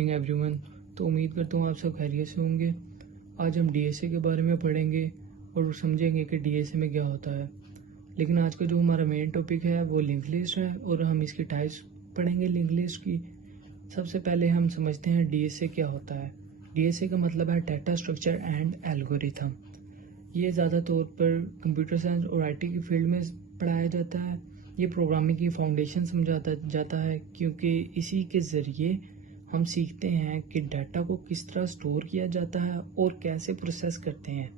Morning everyone. तो उम्मीद करता हूँ आप सब खैरियत से होंगे। आज हम डीएसए के बारे में पढ़ेंगे और समझेंगे कि डीएसए में क्या होता है। लेकिन आज का जो हमारा मेन टॉपिक है वो लिंक लिस्ट है और हम इसकी टाइप्स पढ़ेंगे लिंक लिस्ट की। सबसे पहले हम समझते हैं डीएसए क्या होता है। डीएसए का मतलब है डाटा स्ट्रक्चर एंड एल्गोरिथम। ये ज़्यादा तौर पर कंप्यूटर साइंस और आईटी की फील्ड में पढ़ाया जाता है। ये प्रोग्रामिंग की फाउंडेशन समझाता जाता है क्योंकि इसी के ज़रिए हम सीखते हैं कि डाटा को किस तरह स्टोर किया जाता है और कैसे प्रोसेस करते हैं।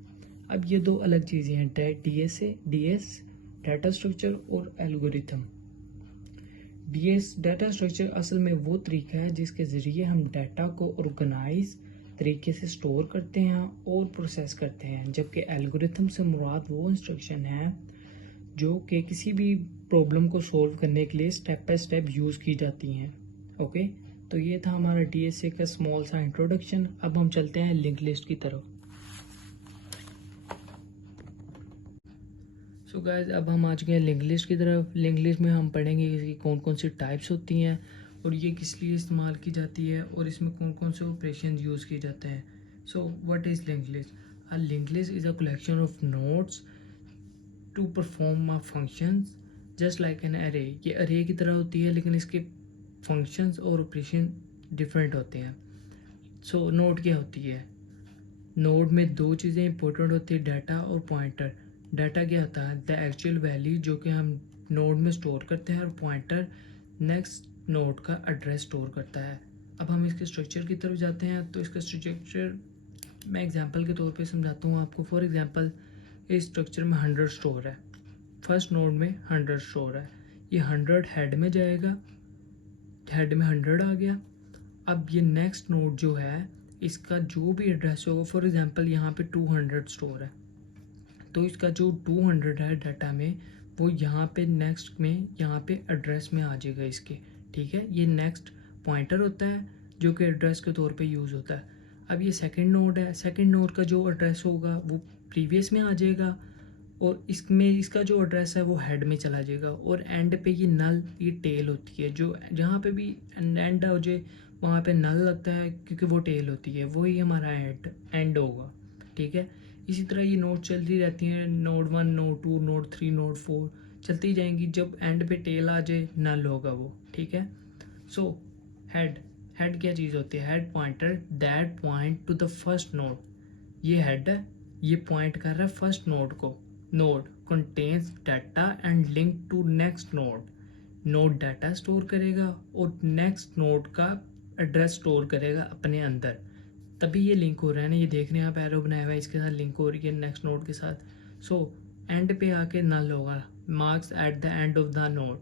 अब ये दो अलग चीज़ें हैं, डीएस डाटा स्ट्रक्चर और एल्गोरिथम। डीएस डाटा स्ट्रक्चर असल में वो तरीका है जिसके ज़रिए हम डाटा को ऑर्गेनाइज तरीके से स्टोर करते हैं और प्रोसेस करते हैं, जबकि एल्गोरिथम से मुराद वो इंस्ट्रक्शन है जो कि किसी भी प्रॉब्लम को सॉल्व करने के लिए स्टेप बाय स्टेप यूज़ की जाती हैं। ओके, तो ये था हमारा डीएसए का स्मॉल सा इंट्रोडक्शन। अब हम चलते हैं लिंक लिस्ट की तरफ। सो गाइस, अब हम आ चुके हैं लिंक लिस्ट की तरफ। लिंक लिस्ट में हम पढ़ेंगे इसकी कौन कौन सी टाइप्स होती हैं और ये किस लिए इस्तेमाल की जाती है और इसमें कौन कौन से ऑपरेशन यूज़ किए जाते हैं। So what is link list? A link list is a collection of nodes to perform a functions just like an array. ये अरे की तरह होती है लेकिन इसके फंक्शंस और ऑपरेशन डिफरेंट होते हैं। सो नोड क्या होती है? नोड में दो चीज़ें इंपॉर्टेंट होती है, डाटा और पॉइंटर। डाटा क्या होता है? द एक्चुअल वैल्यू जो कि हम नोड में स्टोर करते हैं, और पॉइंटर नेक्स्ट नोड का एड्रेस स्टोर करता है। अब हम इसके स्ट्रक्चर की तरफ जाते हैं। तो इसका स्ट्रक्चर मैं एग्जांपल के तौर पे समझाता हूँ आपको। फॉर एग्जांपल, इस स्ट्रक्चर में 100 स्टोर है। फर्स्ट नोड में 100 स्टोर है। ये 100 हेड में जाएगा, हेड में 100 आ गया। अब ये नेक्स्ट नोड जो है इसका जो भी एड्रेस होगा, फॉर एग्जांपल यहाँ पे 200 स्टोर है, तो इसका जो 200 है डाटा में वो यहाँ पे नेक्स्ट में यहाँ पे एड्रेस में आ जाएगा इसके। ठीक है, ये नेक्स्ट पॉइंटर होता है जो कि एड्रेस के तौर पे यूज़ होता है। अब ये सेकंड नोड है, सेकंड नोड का जो एड्रेस होगा वो प्रीवियस में आ जाएगा और इसमें इसका जो एड्रेस है वो हेड में चला जाएगा। और एंड पे ये नल, ये टेल होती है, जो जहाँ पे भी एंड हो जाए वहाँ पे नल लगता है क्योंकि वो टेल होती है, वही हमारा एंड होगा। ठीक है, इसी तरह ये नोड चलती रहती हैं, नोड 1, नोड 2, नोड 3, नोड 4 चलती जाएंगी। जब एंड पे टेल आ जाए नल होगा वो। ठीक है, सो हेड क्या चीज़ होती है? Head pointer that point to the first node. ये हेड है, ये पॉइंट कर रहा है फर्स्ट नोड को। Node contains data and link to next node. Node data store करेगा और नेक्स्ट नोड का एड्रेस स्टोर करेगा अपने अंदर, तभी ये लिंक हो रहा है ना। ये देख रहे हैं आप, एरो बनाया हुआ है, इसके साथ लिंक हो रही है नेक्स्ट नोड के साथ। सो एंड पे आके नल होगा, marks eight the end of the node.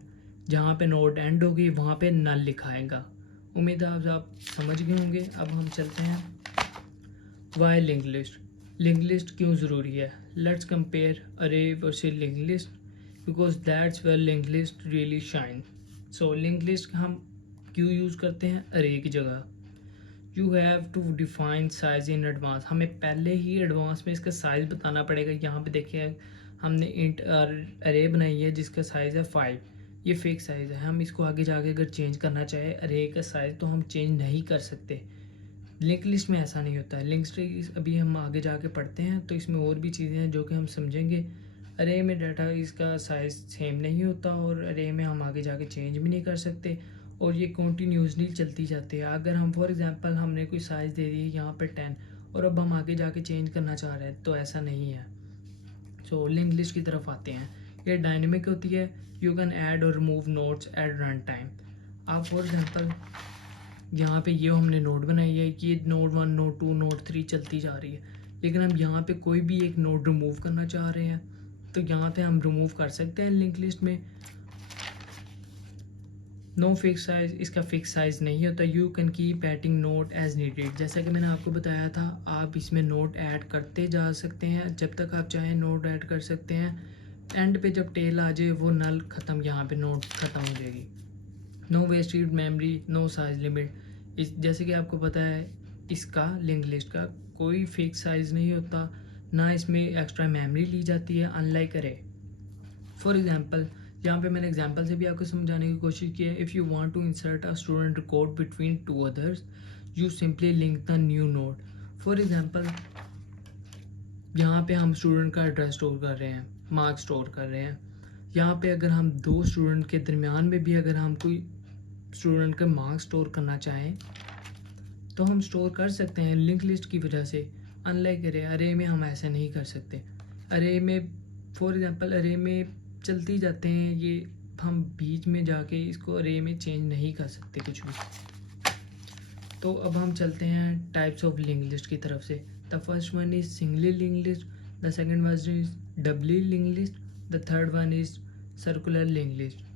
जहाँ पे नोड एंड होगी वहाँ पे नल लिखाएगा। उम्मीद है आप समझ गए होंगे। अब हम चलते हैं why link list. Link list क्यों ज़रूरी है? Let's compare array versus link list because that's where link list really shine. So link list हम क्यों यूज़ करते हैं अरे की जगह? You have to define size in advance. हमें पहले ही एडवांस में इसका साइज़ बताना पड़ेगा। यहाँ पे देखिए हमने इंट अरे बनाई है जिसका साइज़ है 5। ये फेक साइज़ है। हम इसको आगे जाके अगर चेंज करना चाहे अरे का साइज़ तो हम चेंज नहीं कर सकते। लिंक लिस्ट में ऐसा नहीं होता है। लिंक लिस्ट अभी हम आगे जाके पढ़ते हैं तो इसमें और भी चीज़ें हैं जो कि हम समझेंगे। अरे में डाटा इसका साइज़ सेम नहीं होता और अरे में हम आगे जाके चेंज भी नहीं कर सकते और ये कंटिन्यूसली चलती जाती है। अगर हम फॉर एग्जांपल हमने कोई साइज़ दे दी है यहाँ पर 10 और अब हम आगे जाके चेंज करना चाह रहे हैं तो ऐसा नहीं है। सो लिंक लिस्ट की तरफ आते हैं। ये डायनेमिक होती है। यू कैन ऐड और remove notes at run time. आप फॉर एग्जांपल यहाँ पे ये हमने नोड बनाई है, ये नोड 1, नोड 2, नोड 3 चलती जा रही है, लेकिन हम यहाँ पे कोई भी एक नोड रिमूव करना चाह रहे हैं तो यहाँ पे हम रिमूव कर सकते हैं लिंक लिस्ट में। नो फिक्स साइज, इसका फिक्स साइज नहीं होता। You can keep adding note as needed. जैसा कि मैंने आपको बताया था, आप इसमें नोट ऐड करते जा सकते हैं, जब तक आप चाहें नोट ऐड कर सकते हैं। एंड पे जब टेल आ जाए वो नल ख़त्म, यहाँ पे नोट ख़त्म हो जाएगी। No wasted memory, no size limit. इस जैसे कि आपको पता है इसका लिंक लिस्ट का कोई फिक्स साइज़ नहीं होता, ना इसमें एक्स्ट्रा मेमोरी ली जाती है, अनलाइक अरे। फॉर एग्जांपल, यहाँ पे मैंने एग्जांपल से भी आपको समझाने की कोशिश की है। If you want to insert a student record between 2 others, you simply link the new node. For example यहाँ पे हम स्टूडेंट का एड्रेस स्टोर कर रहे हैं, मार्क स्टोर कर रहे हैं। यहाँ पे अगर हम दो स्टूडेंट के दरमियान में भी अगर हम कोई स्टूडेंट का मार्क स्टोर करना चाहें तो हम स्टोर कर सकते हैं लिंक लिस्ट की वजह से। अनलाइक अरे में हम ऐसा नहीं कर सकते। अरे में फॉर एग्जांपल अरे में चलती जाते हैं, ये हम बीच में जाके इसको अरे में चेंज नहीं कर सकते कुछ भी। तो अब हम चलते हैं टाइप्स ऑफ लिंक लिस्ट की तरफ से। The first one is singly link list, the second one is doubly link list, the third one is circular link list.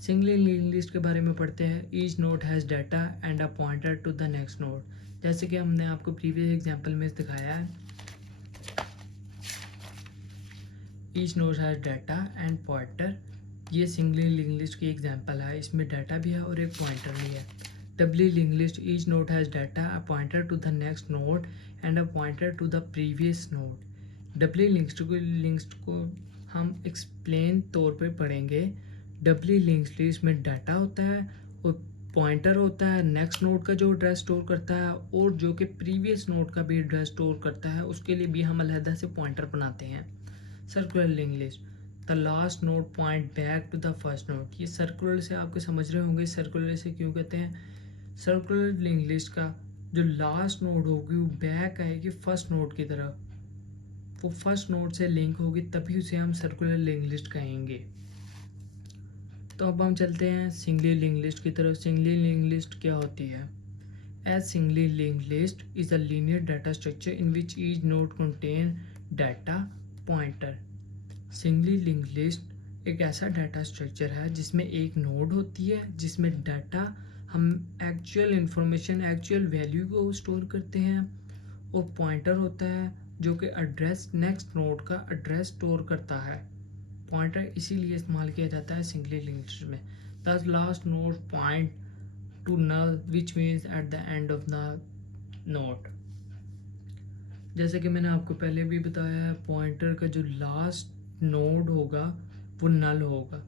Singly link list के बारे में पढ़ते हैं। Each node has data and a pointer to the next node. जैसे कि हमने आपको previous example में दिखाया है, each node has data and pointer. ये सिंगली लिंक लिस्ट की एग्जांपल है, इसमें डाटा भी है और एक पॉइंटर भी है। Doubly link list, each node has data, a pointer to the next node and a pointer to the previous node. Doubly links को हम एक्सप्लेन तौर पे पढ़ेंगे। डबली लिंक्स लिस्ट में डाटा होता है और पॉइंटर होता है नेक्स्ट नोड का जो एड्रेस स्टोर करता है, और जो कि प्रीवियस नोड का भी एड्रेस स्टोर करता है, उसके लिए भी हम अलहदा से पॉइंटर बनाते हैं। Circular link list, the last node point back to the first node. ये सर्कुलर से आपको समझ रहे होंगे सर्कुलर से क्यों कहते हैं। सर्कुलर लिंक लिस्ट का जो लास्ट नोड होगी वो बैक आएगी फर्स्ट नोड की तरफ, वो फर्स्ट नोड से लिंक होगी, तभी उसे हम सर्कुलर लिंक लिस्ट कहेंगे। तो अब हम चलते हैं सिंगली लिंक लिस्ट की तरफ। सिंगली लिंक लिस्ट क्या होती है? As singly link list is a linear data structure in which each node contain data pointer. Singly link list एक ऐसा डाटा स्ट्रक्चर है जिसमें एक नोड होती है, जिसमें डाटा हम एक्चुअल इंफॉर्मेशन, एक्चुअल वैल्यू को स्टोर करते हैं, और पॉइंटर होता है जो कि एड्रेस, नेक्स्ट नोड का एड्रेस स्टोर करता है। पॉइंटर इसीलिए इस्तेमाल किया जाता है सिंगली लिंक लिस्ट में। The last node point to null which means at the end of the node. जैसे कि मैंने आपको पहले भी बताया है, पॉइंटर का जो लास्ट नोड होगा वो नल होगा,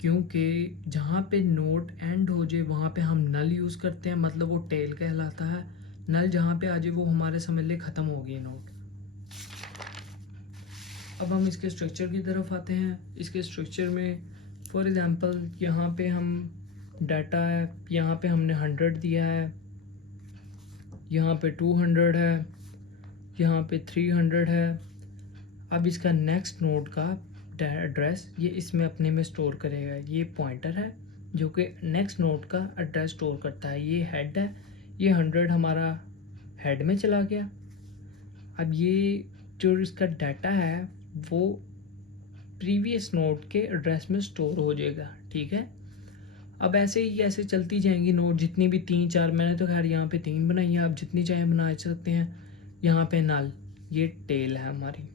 क्योंकि जहाँ पे नोड एंड हो जाए वहाँ पे हम नल यूज़ करते हैं, मतलब वो टेल कहलाता है। नल जहाँ पे आ जाए वो हमारे समझ ले ख़त्म हो गई नोड। अब हम इसके स्ट्रक्चर की तरफ आते हैं। इसके स्ट्रक्चर में फॉर एग्जांपल यहाँ पे हम डाटा है, यहाँ पे हमने 100 दिया है, यहाँ पे 200 है, यहाँ पे 300 है। अब इसका नेक्स्ट नोड का एड्रेस ये इसमें अपने में स्टोर करेगा। ये पॉइंटर है जो कि नेक्स्ट नोड का एड्रेस स्टोर करता है। ये हेड है, ये 100 हमारा हेड में चला गया। अब ये जो इसका डाटा है वो प्रीवियस नोड के एड्रेस में स्टोर हो जाएगा, ठीक है। अब ऐसे ही ऐसे चलती जाएंगी नोड, जितनी भी 3-4, मैंने तो खैर यहाँ पे 3 बनाई है, आप जितनी चाहे बना सकते हैं। यहाँ पे नल, ये टेल है हमारी,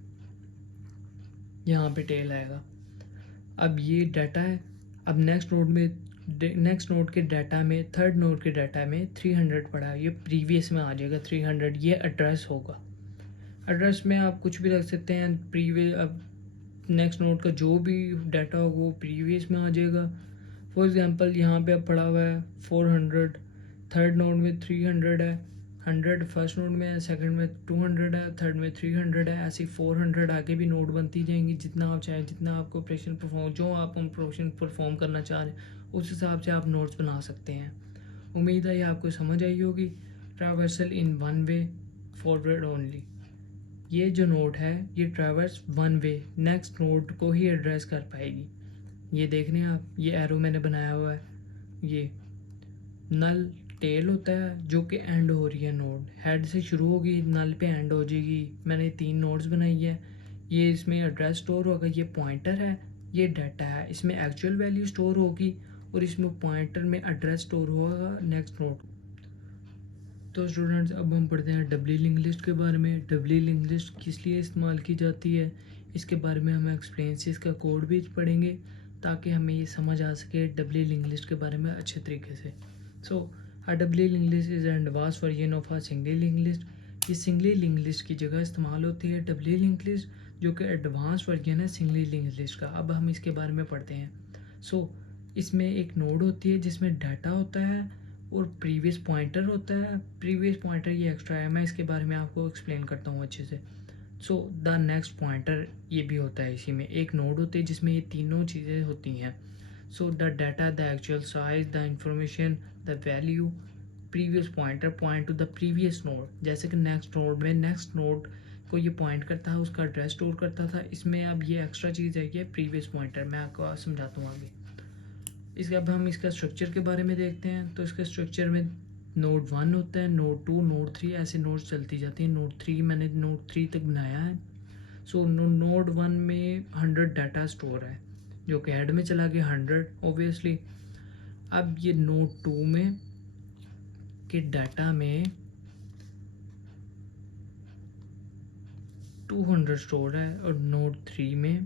यहाँ पे टेल आएगा। अब ये डाटा है। अब नेक्स्ट नोड के डाटा में, थर्ड नोड के डाटा में 300 पड़ा है, ये प्रीवियस में आ जाएगा 300, ये एड्रेस होगा। एड्रेस में आप कुछ भी रख सकते हैं, प्रीवियस। अब नेक्स्ट नोड का जो भी डाटा होगा वो प्रीवियस में आ जाएगा। फॉर एग्जांपल यहाँ पे अब पड़ा हुआ है 400, थर्ड नोड में 300 है, 100 फर्स्ट नोड में है, सेकंड में 200 है, थर्ड में 300 है, ऐसी 400 आगे भी नोड बनती जाएंगी। जितना आप चाहें, जितना आपको ऑपरेशन परफॉर्म, जो आप ऑपरेशन परफॉर्म करना चाह रहे हैं उस हिसाब से आप नोड्स बना सकते हैं। उम्मीद है ये आपको समझ आई होगी। Traversal in one way forward only, ये जो नोड है ये traverse one way next node को ही एड्रेस कर पाएगी। ये देख रहे हैं आप, ये एरो मैंने बनाया हुआ है, ये नल टेल होता है जो कि एंड हो रही है नोड, हेड से शुरू होगी नल पे एंड हो जाएगी। मैंने 3 नोड्स बनाई है, ये इसमें एड्रेस स्टोर होगा, ये पॉइंटर है, ये डाटा है, इसमें एक्चुअल वैल्यू स्टोर होगी और इसमें पॉइंटर में एड्रेस स्टोर होगा नेक्स्ट नोड। तो स्टूडेंट्स अब हम पढ़ते हैं डबली लिंक लिस्ट के बारे में। डबली लिंक लिस्ट किस लिए इस्तेमाल की जाती है, इसके बारे में हम एक्सप्लेन से इसका कोड भी पढ़ेंगे ताकि हमें ये समझ आ सके डबली लिंक लिस्ट के बारे में अच्छे तरीके से। So a doubly link list is an advance version of a singly link list. ये सिंगली लिंक लिस्ट की जगह इस्तेमाल होती है डबली लिंक लिस्ट, जो कि एडवांस वर्जन है सिंगली लिंक लिस्ट का। अब हम इसके बारे में पढ़ते हैं। इसमें एक नोड होती है जिसमें डाटा होता है और प्रीवियस पॉइंटर होता है। प्रीवियस पॉइंटर ये एक्स्ट्रा है, मैं इसके बारे में आपको एक्सप्लेन करता हूँ अच्छे से। सो द नेक्स्ट पॉइंटर ये भी होता है, इसी में एक नोड होती है जिसमें ये तीनों चीज़ें होती हैं। So the data, the actual size, the information, the value, previous pointer point to the previous node. जैसे कि नेक्स्ट नोड में नेक्स्ट नोड को ये पॉइंट करता है, उसका एड्रेस स्टोर करता था। इसमें अब ये एक्स्ट्रा चीज़ है, ये प्रीवियस पॉइंटर। मैं आपको समझाता हूँ आगे। इसके अब हम इसका स्ट्रक्चर के बारे में देखते हैं। तो इसके स्ट्रक्चर में नोड 1 होता है, नोड 2, नोड 3, ऐसे नोड्स चलती जाती हैं। नोड 3 मैंने नोड 3 तक बनाया है। सो नोड 1 में 100 डाटा स्टोर है, जो कि हेड में चला गया 100 ऑब्वियसली। अब ये नोड 2 में के डाटा में 200 स्टोर है और नोड 3 में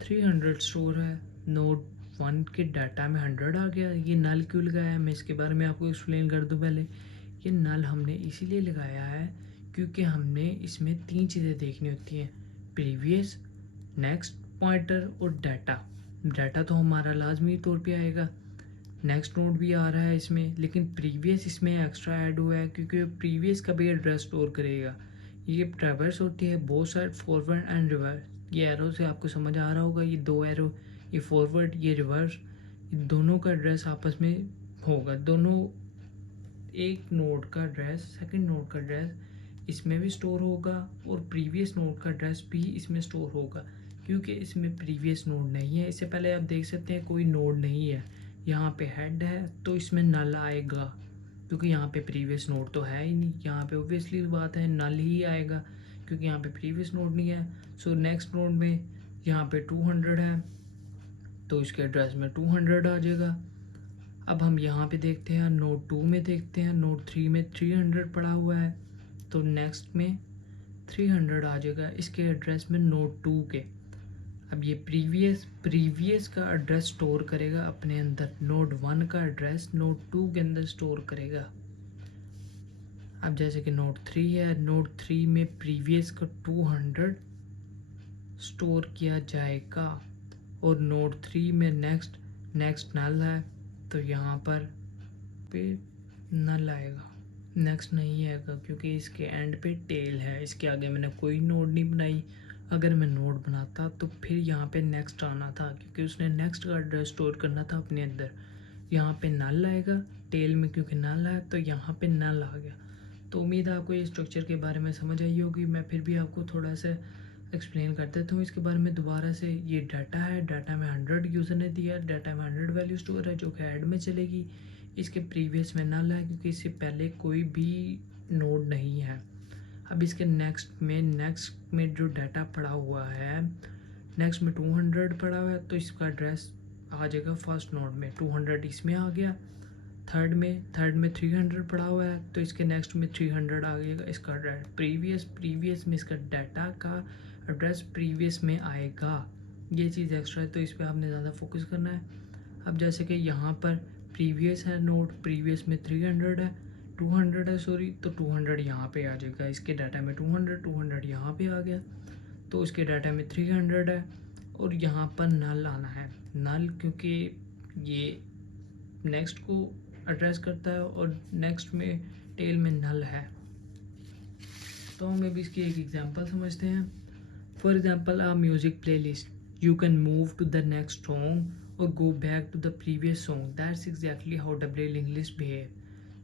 300 स्टोर है। नोड 1 के डाटा में 100 आ गया। ये नल क्यों लगाया है, मैं इसके बारे में आपको एक्सप्लेन कर दूं पहले। ये नल हमने इसीलिए लगाया है क्योंकि हमने इसमें 3 चीज़ें देखनी होती हैं, प्रीवियस, नेक्स्ट पॉइंटर और डाटा। डाटा तो हमारा लाजमी तौर पे आएगा, नेक्स्ट नोड भी आ रहा है इसमें, लेकिन प्रीवियस इसमें एक्स्ट्रा ऐड हुआ है क्योंकि प्रीवियस का भी एड्रेस स्टोर करेगा। ये ट्रैवर्स होती है both side, forward and reverse. ये एरो से आपको समझ आ रहा होगा, ये 2 एरो, ये फॉरवर्ड, ये रिवर्स, ये दोनों का एड्रेस आपस में होगा। दोनों एक नोड का एड्रेस सेकंड नोड का एड्रेस इसमें भी स्टोर होगा और प्रीवियस नोड का एड्रेस भी इसमें स्टोर होगा। क्योंकि इसमें प्रीवियस नोड नहीं है, इससे पहले आप देख सकते हैं कोई नोड नहीं है। यहाँ पे हेड है तो इसमें नल आएगा, क्योंकि यहाँ पे प्रीवियस नोड तो है ही नहीं। यहाँ पे ऑब्वियसली बात है नल ही आएगा, क्योंकि यहाँ पे प्रीवियस नोड नहीं है। सो नेक्स्ट नोड में यहाँ पे 200 है तो इसके एड्रेस में 200 आ जाएगा। अब हम यहाँ पे देखते हैं, नोड 2 में देखते हैं, नोड 3 में 300 पड़ा हुआ है तो नेक्स्ट में 300 आ जाएगा इसके एड्रेस में नोड 2 के। अब ये प्रीवियस का एड्रेस स्टोर करेगा अपने अंदर, नोड 1 का एड्रेस नोड 2 के अंदर स्टोर करेगा। अब जैसे कि नोड 3 है, नोड 3 में प्रीवियस का 200 स्टोर किया जाएगा और नोड 3 में नेक्स्ट नल है तो यहाँ पर पे नल आएगा, नेक्स्ट नहीं आएगा क्योंकि इसके एंड पे टेल है। इसके आगे मैंने कोई नोड नहीं बनाई। अगर मैं नोड बनाता तो फिर यहाँ पे नेक्स्ट आना था, क्योंकि उसने नेक्स्ट का एड्रेस स्टोर करना था अपने अंदर। यहाँ पे नल आएगा टेल में, क्योंकि नल है तो यहाँ पे नल आ गया। तो उम्मीद है आपको ये स्ट्रक्चर के बारे में समझ आई होगी। मैं फिर भी आपको थोड़ा सा एक्सप्लेन कर देता हूँ इसके बारे में दोबारा से। ये डाटा है, डाटा में 100 यूज़र ने दिया, डाटा में 100 वैल्यू स्टोर है जो कि ऐड में चलेगी। इसके प्रीवियस में नल है क्योंकि इससे पहले कोई भी नोड नहीं है। अब इसके नेक्स्ट में जो डाटा पड़ा हुआ है, नेक्स्ट में 200 पड़ा हुआ है तो इसका एड्रेस आ जाएगा फर्स्ट नोड में, 200 इसमें आ गया। थर्ड में 300 पड़ा हुआ है तो इसके नेक्स्ट में 300 आ गया इसका एड्रेस। प्रीवियस में इसका डाटा का एड्रेस प्रीवियस में आएगा। ये चीज़ एक्स्ट्रा है तो इस पर आपने ज़्यादा फोकस करना है। अब जैसे कि यहाँ पर प्रीवियस है नोड, प्रीवियस में 200 है सॉरी, तो 200 यहाँ पे आ जाएगा। इसके डाटा में 200 यहाँ पे आ गया तो इसके डाटा में 300 है और यहाँ पर नल आना है। नल क्योंकि ये नेक्स्ट को एड्रेस करता है और नेक्स्ट में टेल में नल है। तो हम अभी इसकी एक एग्जांपल समझते हैं। For example a music playlist, you can move to the next song और go back to the previous song. That's exactly how doubly English behave.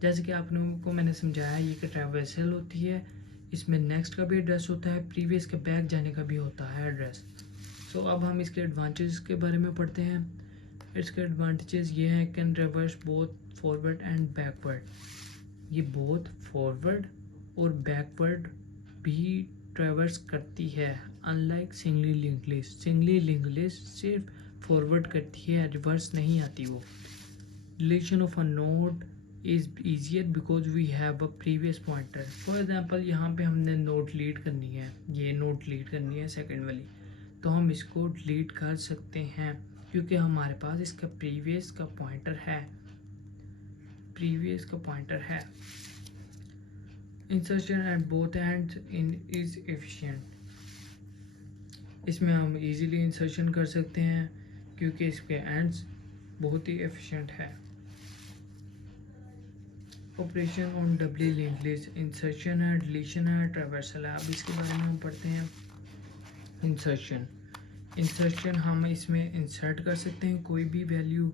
जैसे कि आप लोगों को मैंने समझाया, ये कि ट्रैवर्सल होती है, इसमें नेक्स्ट का भी एड्रेस होता है, प्रीवियस के बैक जाने का भी होता है एड्रेस। सो अब हम इसके एडवांटेज के बारे में पढ़ते हैं। इसके एडवांटेजेस ये हैं, can reverse both forward and backward. ये बोथ फॉरवर्ड और बैकवर्ड भी ट्रैवर्स करती है, unlike singly linked list. Singly linked list सिर्फ फॉरवर्ड करती है, रिवर्स नहीं आती वो। Deletion of a node is easier because we have a previous pointer. For example यहाँ पे हमने नोड डिलीट करनी है, ये नोड डिलीट करनी है सेकेंड वाली, तो हम इसको डिलीट कर सकते हैं क्योंकि हमारे पास इसका प्रीवियस का पॉइंटर है। Insertion at both ends is efficient. इसमें हम इजीली इंसर्शन कर सकते हैं क्योंकि इसके एंड्स बहुत ही एफिशिएंट है। Operation on doubly link list, insertion है, डिलीशन है, ट्रैवर्सल है। अब इसके बारे में हम पढ़ते हैं। इंसर्शन, इंसर्शन हम इसमें इंसर्ट कर सकते हैं कोई भी वैल्यू,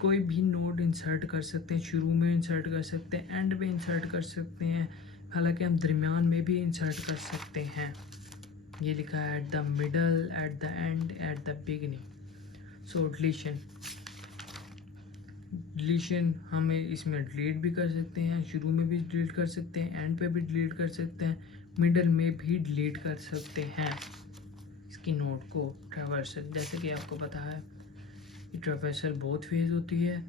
कोई भी नोड इंसर्ट कर सकते हैं। शुरू में इंसर्ट कर सकते हैं, एंड में इंसर्ट कर सकते हैं, हालांकि हम दरमियान में भी इंसर्ट कर सकते हैं। ये लिखा है at the middle, eight the and, at the beginning. So deletion, deletion हमें इसमें डिलीट भी कर सकते हैं, शुरू में भी डिलीट कर सकते हैं, एंड पे भी डिलीट कर सकते हैं, मिडल में भी डिलीट कर सकते हैं इसकी नोड को। ट्रैवर्सल, जैसे कि आपको पता है कि ट्रैवर्सल बहुत फेज होती है,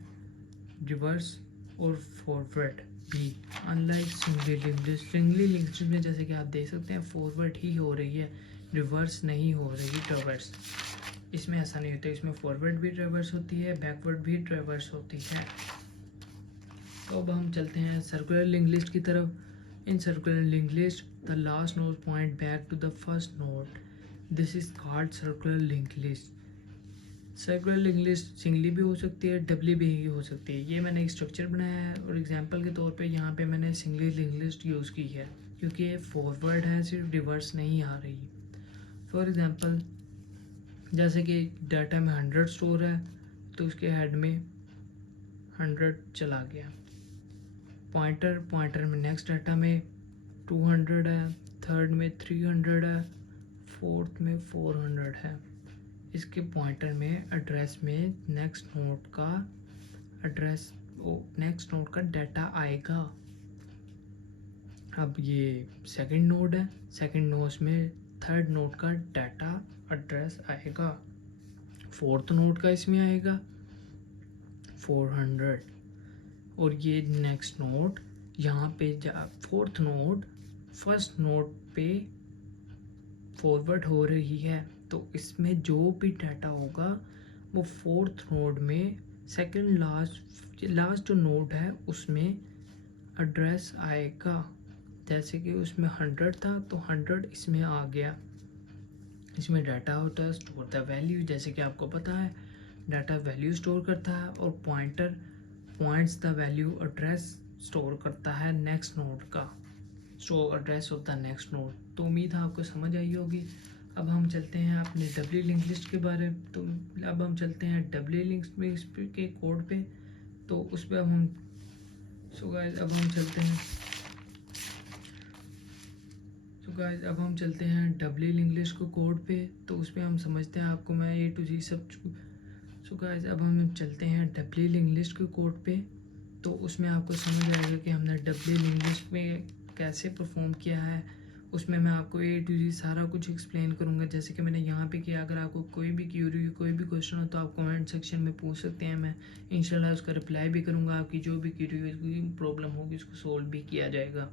रिवर्स और फॉरवर्ड भी। Unlike singly linked list, singly linked list में जैसे कि आप देख सकते हैं फॉरवर्ड ही हो रही है, रिवर्स नहीं हो रही ट्रैवर्स। इसमें ऐसा नहीं होता, इसमें फॉरवर्ड भी ट्रैवर्स होती है, बैकवर्ड भी ट्रैवर्स होती है। तो अब हम चलते हैं सर्कुलर लिंक लिस्ट की तरफ। In circular link list the last node point back to the first node, this is called circular link list. Circular link list singly भी हो सकती है, डबली भी हो सकती है। ये मैंने एक स्ट्रक्चर बनाया है और एग्जांपल के तौर पे यहाँ पे मैंने सिंगली लिंक लिस्ट यूज़ की है क्योंकि ये फॉरवर्ड है, सिर्फ रिवर्स नहीं आ रही। फॉर एग्जांपल जैसे कि डाटा में 100 स्टोर है तो उसके हेड में 100 चला गया। पॉइंटर में नेक्स्ट डाटा में 200 है, थर्ड में 300 है, फोर्थ में 400 है। इसके पॉइंटर में एड्रेस में नेक्स्ट नोड का एड्रेस, नेक्स्ट नोड का डाटा आएगा। अब ये सेकंड नोड है, सेकंड नोड में थर्ड नोड का डाटा एड्रेस आएगा, फोर्थ नोड का इसमें आएगा 400। और ये नेक्स्ट नोड यहाँ पे फोर्थ नोड फर्स्ट नोड पे फॉरवर्ड हो रही है, तो इसमें जो भी डाटा होगा वो फोर्थ नोड में सेकंड लास्ट जो नोड है उसमें एड्रेस आएगा। जैसे कि उसमें 100 था तो 100 इसमें आ गया। इसमें डाटा होता है स्टोर द वैल्यू, जैसे कि आपको पता है डाटा वैल्यू स्टोर करता है, और pointer points the value address store करता है नेक्स्ट नोड का, store address of the next node. तो उम्मीद है आपको समझ आई होगी। अब हम चलते हैं अपने डब्ली लिंक लिस्ट के बारे में। तो अब हम चलते हैं डब्ली लिंक के कोड पे, तो उस पर अब हम अब हम चलते हैं अब हम चलते हैं डब्ली लिंक लिस्ट को कोड पे, तो उस पर हम समझते हैं, आपको मैं A to Z सब। सो गाइस अब हम चलते हैं डब्ली लिंक लिस्ट के कोड पे, तो उसमें आपको समझ आएगा कि हमने डब्ली लिंक लिस्ट में कैसे परफॉर्म किया है। उसमें मैं आपको A to Z सारा कुछ एक्सप्लेन करूँगा जैसे कि मैंने यहाँ पे किया। अगर आपको कोई भी क्यूरी, कोई भी क्वेश्चन हो तो आप कमेंट सेक्शन में पूछ सकते हैं, मैं इंशाल्लाह उसका रिप्लाई भी करूँगा। आपकी जो भी क्यूरी प्रॉब्लम होगी उसको सोल्व भी किया जाएगा।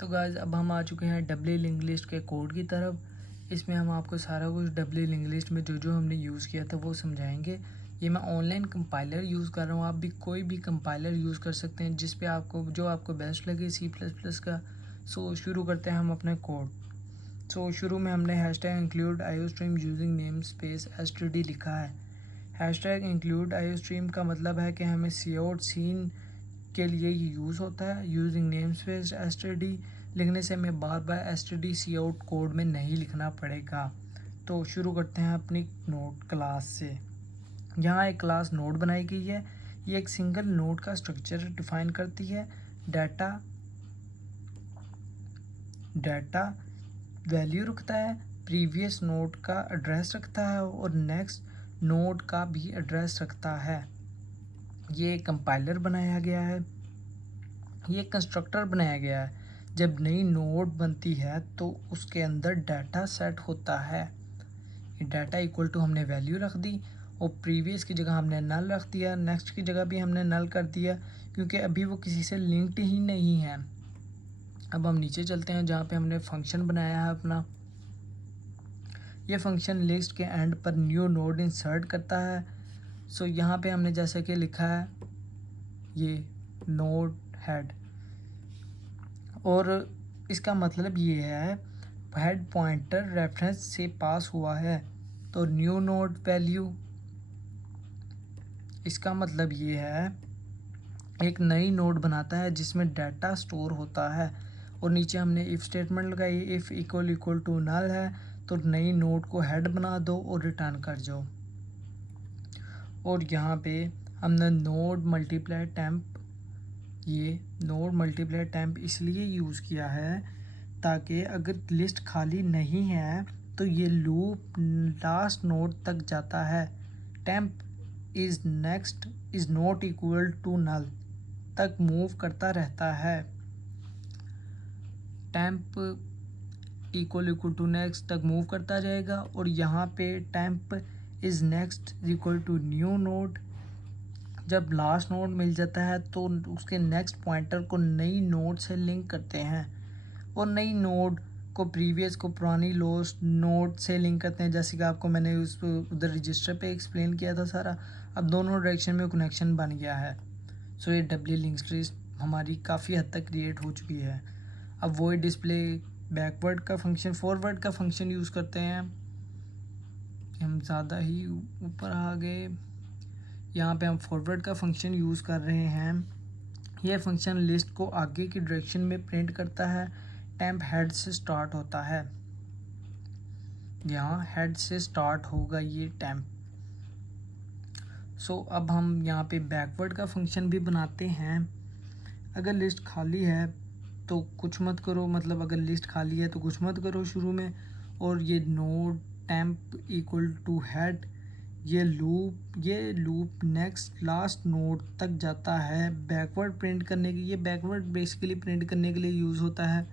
तो गाइस अब हम आ चुके हैं डब्ली लिंक लिस्ट के कोड की तरफ। इसमें हम आपको सारा कुछ डब्ली लिंक लिस्ट में जो जो हमने यूज़ किया था वो समझाएंगे। ये मैं ऑनलाइन कंपाइलर यूज़ कर रहा हूँ, आप भी कोई भी कंपाइलर यूज़ कर सकते हैं जिस पे आपको जो आपको बेस्ट लगे C++ का। सो शुरू करते हैं हम अपने कोड। सो शुरू में हमने hashtag include iostream using name space std लिखा है। हैशटैग इंक्लूड आईओस्ट्रीम का मतलब है कि हमें सीआउट सीन के लिए ये यूज़ होता है। यूजिंग नेम स्पेस std लिखने से हमें बार बार std cout कोड में नहीं लिखना पड़ेगा। तो शुरू करते हैं अपनी नोड क्लास से। यहाँ एक क्लास नोड बनाई गई है, ये एक सिंगल नोड का स्ट्रक्चर डिफाइन करती है। डाटा वैल्यू रखता है, प्रीवियस नोड का एड्रेस रखता है और नेक्स्ट नोड का भी एड्रेस रखता है। ये कंपाइलर बनाया गया है, ये कंस्ट्रक्टर बनाया गया है। जब नई नोड बनती है तो उसके अंदर डाटा सेट होता है। ये डाटा इक्वल टू हमने वैल्यू रख दी और प्रीवियस की जगह हमने नल रख दिया, नेक्स्ट की जगह भी हमने नल कर दिया क्योंकि अभी वो किसी से लिंक्ड ही नहीं है। अब हम नीचे चलते हैं जहाँ पे हमने फंक्शन बनाया है अपना। ये फंक्शन लिस्ट के एंड पर न्यू नोड इंसर्ट करता है। सो यहाँ पे हमने जैसे कि लिखा है ये नोड हेड, और इसका मतलब ये है हेड पॉइंटर रेफरेंस से पास हुआ है तो न्यू नोड वैल्यू। इसका मतलब ये है एक नई नोड बनाता है जिसमें डाटा स्टोर होता है। और नीचे हमने इफ़ स्टेटमेंट लगाई, इफ़ इक्वल टू नल है तो नई नोड को हेड बना दो और रिटर्न कर जाओ। और यहाँ पे हमने नोड मल्टीप्लाई टेम्प, ये नोड मल्टीप्लाई टेम्प इसलिए यूज़ किया है ताकि अगर लिस्ट खाली नहीं है तो ये लूप लास्ट नोड तक जाता है। Temp is next is not equal to null तक मूव करता रहता है। टेम्प इक्वल टू नेक्स्ट तक मूव करता जाएगा। और यहाँ पे temp is next equal to new node, जब लास्ट नोड मिल जाता है तो उसके नेक्स्ट पॉइंटर को नई नोड से लिंक करते हैं और नई नोड को प्रीवियस को पुरानी लॉस्ट नोड से लिंक करते हैं, जैसे कि आपको मैंने उस उधर रजिस्टर पे एक्सप्लेन किया था सारा। अब दोनों डायरेक्शन में कनेक्शन बन गया है। सो ये डब्ल्यू लिंक लिस्ट हमारी काफ़ी हद तक क्रिएट हो चुकी है। अब वो डिस्प्ले बैकवर्ड का फंक्शन, फॉरवर्ड का फंक्शन यूज़ करते हैं। हम ज़्यादा ही ऊपर आ गए, यहाँ पे हम फॉरवर्ड का फंक्शन यूज़ कर रहे हैं। यह फंक्शन लिस्ट को आगे की डायरेक्शन में प्रिंट करता है। टेम्प हेड से स्टार्ट होता है, यहाँ हेड से स्टार्ट होगा ये टेम्प। सो अब हम यहाँ पे बैकवर्ड का फंक्शन भी बनाते हैं। अगर लिस्ट खाली है तो कुछ मत करो, मतलब अगर लिस्ट खाली है तो कुछ मत करो शुरू में। और ये node temp equal to head, ये लूप नेक्स्ट लास्ट नोड तक जाता है बैकवर्ड प्रिंट करने के। ये बैकवर्ड बेसिकली प्रिंट करने के लिए यूज़ होता है।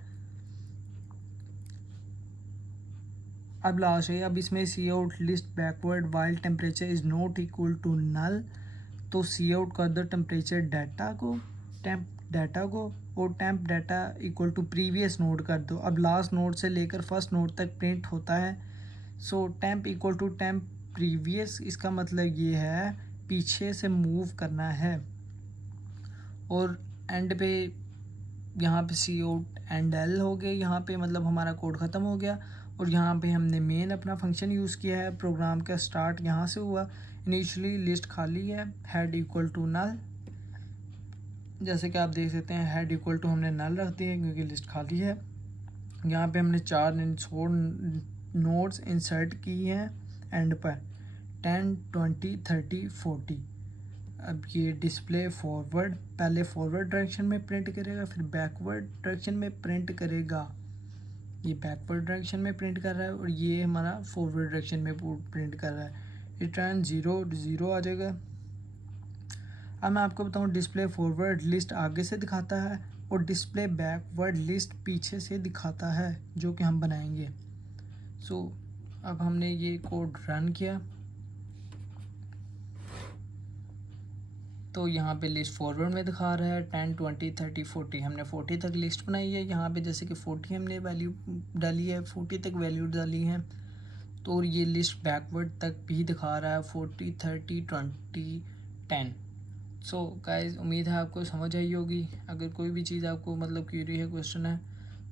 अब लास्ट है, अब इसमें cout list backward while temperature is not equal to null, तो सी आउट कर दो टेम्परेचर डाटा को, टेम्प डाटा को, और temp data equal to previous node कर दो। अब लास्ट नोड से लेकर फर्स्ट नोड तक प्रिंट होता है। So temp equal to temp previous, इसका मतलब ये है पीछे से मूव करना है। और एंड पे यहाँ पे सी आउट एंड एल हो गए, यहाँ पे मतलब हमारा कोड ख़त्म हो गया। और यहाँ पे हमने मेन अपना फंक्शन यूज़ किया है। प्रोग्राम का स्टार्ट यहाँ से हुआ। इनिशियली लिस्ट खाली है, हेड इक्वल टू नल, जैसे कि आप देख सकते हैं हेड इक्वल टू हमने नल रख दिए क्योंकि लिस्ट खाली है। यहाँ पे हमने 4 नोड्स इंसर्ट की हैं एंड पर 10, 20, 30, 40। अब ये डिस्प्ले फॉरवर्ड, पहले फॉरवर्ड डायरेक्शन में प्रिंट करेगा, फिर बैकवर्ड डायरेक्शन में प्रिंट करेगा। ये बैकवर्ड डायरेक्शन में प्रिंट कर रहा है और ये हमारा फॉरवर्ड डायरेक्शन में प्रिंट कर रहा है। रिटर्न 0 0 आ जाएगा। अब मैं आपको बताऊँ, डिस्प्ले फॉरवर्ड लिस्ट आगे से दिखाता है और डिस्प्ले बैकवर्ड लिस्ट पीछे से दिखाता है, जो कि हम बनाएंगे। सो अब हमने ये कोड रन किया तो यहाँ पे लिस्ट फॉरवर्ड में दिखा रहा है 10, 20, 30, 40। हमने 40 तक लिस्ट बनाई है। यहाँ पे जैसे कि 40 हमने वैल्यू डाली है, 40 तक वैल्यू डाली है। तो ये लिस्ट बैकवर्ड तक भी दिखा रहा है 40, 30, 20, 10। सो गाइस, उम्मीद है आपको समझ आई होगी। अगर कोई भी चीज़ आपको मतलब क्यूरी है, क्वेश्चन है,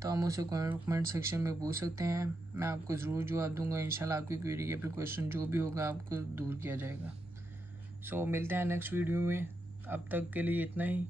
तो हम उसे कमेंट सेक्शन में पूछ सकते हैं। मैं आपको ज़रूर जवाब दूंगा। इंशाल्लाह आपकी क्यूरी या फिर क्वेश्चन जो भी होगा आपको दूर किया जाएगा। सो मिलते हैं नेक्स्ट वीडियो में। अब तक के लिए इतना ही।